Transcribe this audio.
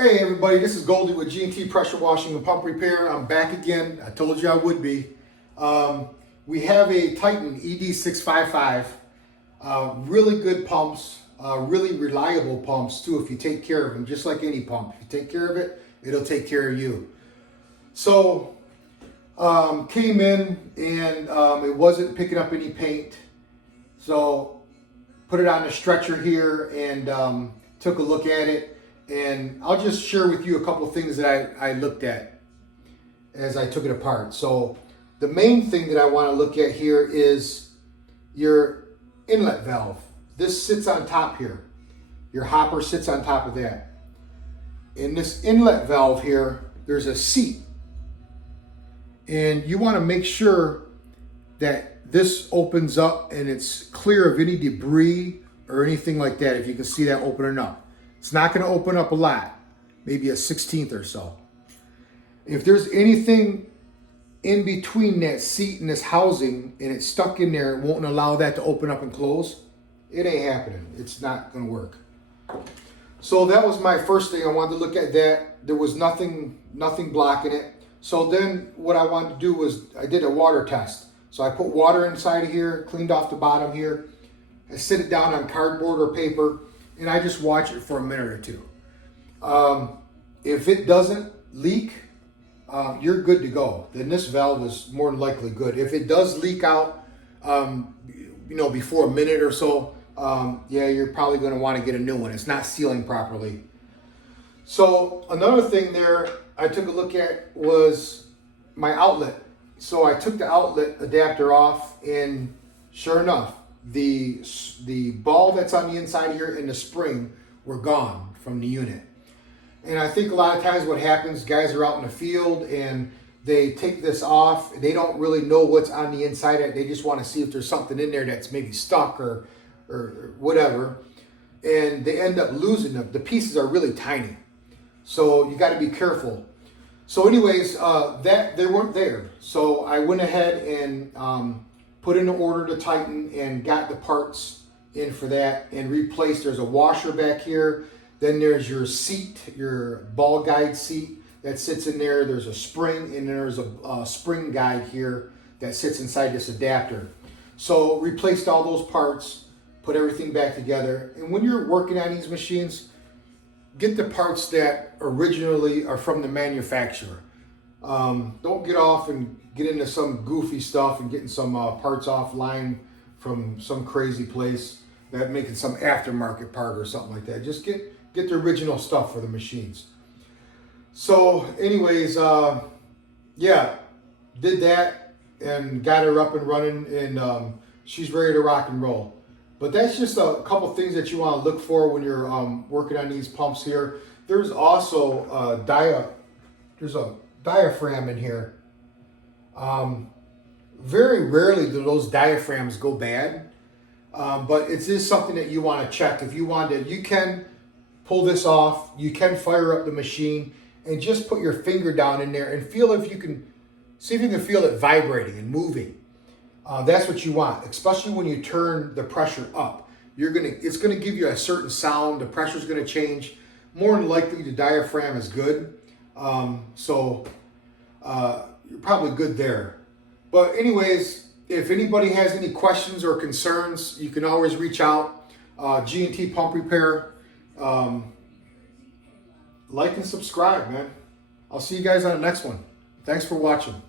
Hey everybody, this is Goldie with G&T Pressure Washing and Pump Repair. I'm back again. I told you I would be. We have a Titan ED655. Really good pumps, really reliable pumps too if you take care of them, just like any pump. If you take care of it, it'll take care of you. So, came in and it wasn't picking up any paint. So, put it on a stretcher here and took a look at it. And I'll just share with you a couple of things that I looked at as I took it apart. So the main thing that I want to look at here is your inlet valve. This sits on top here. Your hopper sits on top of that. In this inlet valve here, there's a seat. And you want to make sure that this opens up and it's clear of any debris or anything like that, if you can see that opening up. It's not going to open up a lot, maybe a 1/16 or so. If there's anything in between that seat and this housing and it's stuck in there, it won't allow that to open up and close, it ain't happening. It's not going to work. So that was my first thing. I wanted to look at that. There was nothing blocking it. So then what I wanted to do was I did a water test. So I put water inside of here, cleaned off the bottom here. I sit it down on cardboard or paper, and I just watch it for a minute or two. If it doesn't leak, you're good to go. Then this valve is more than likely good. If it does leak out, before a minute or so, yeah, you're probably going to want to get a new one. It's not sealing properly. So another thing there I took a look at was my outlet. So I took the outlet adapter off, and sure enough, the ball that's on the inside here and the spring were gone from the unit. And I think a lot of times what happens, guys are out in the field and they take this off. They don't really know what's on the inside. They just want to see if there's something in there that's maybe stuck or whatever. And they end up losing them. The pieces are really tiny. So you got to be careful. So anyways, that they weren't there. So I went ahead and put in an order to Titan and got the parts in for that and replaced. There's a washer back here. Then there's your seat, your ball guide seat that sits in there. There's a spring, and there's a spring guide here that sits inside this adapter. So replaced all those parts, put everything back together. And when you're working on these machines, get the parts that originally are from the manufacturer. Don't get off and get into some goofy stuff and getting some parts offline from some crazy place that making some aftermarket part or something like that. Just get the original stuff for the machines. So anyways, yeah, did that and got her up and running, and she's ready to rock and roll. But that's just a couple things that you want to look for when you're working on these pumps here. There's also there's a diaphragm in here. Very rarely do those diaphragms go bad, but it is something that you want to check. If you want to, you can pull this off. You can fire up the machine and just put your finger down in there and feel if you can feel it vibrating and moving. That's what you want, especially when you turn the pressure up. It's gonna give you a certain sound. The pressure's gonna change. More than likely, the diaphragm is good. So you're probably good there. But anyways, if anybody has any questions or concerns, you can always reach out. G&T Pump Repair. Like and subscribe, man. I'll see you guys on the next one. Thanks for watching.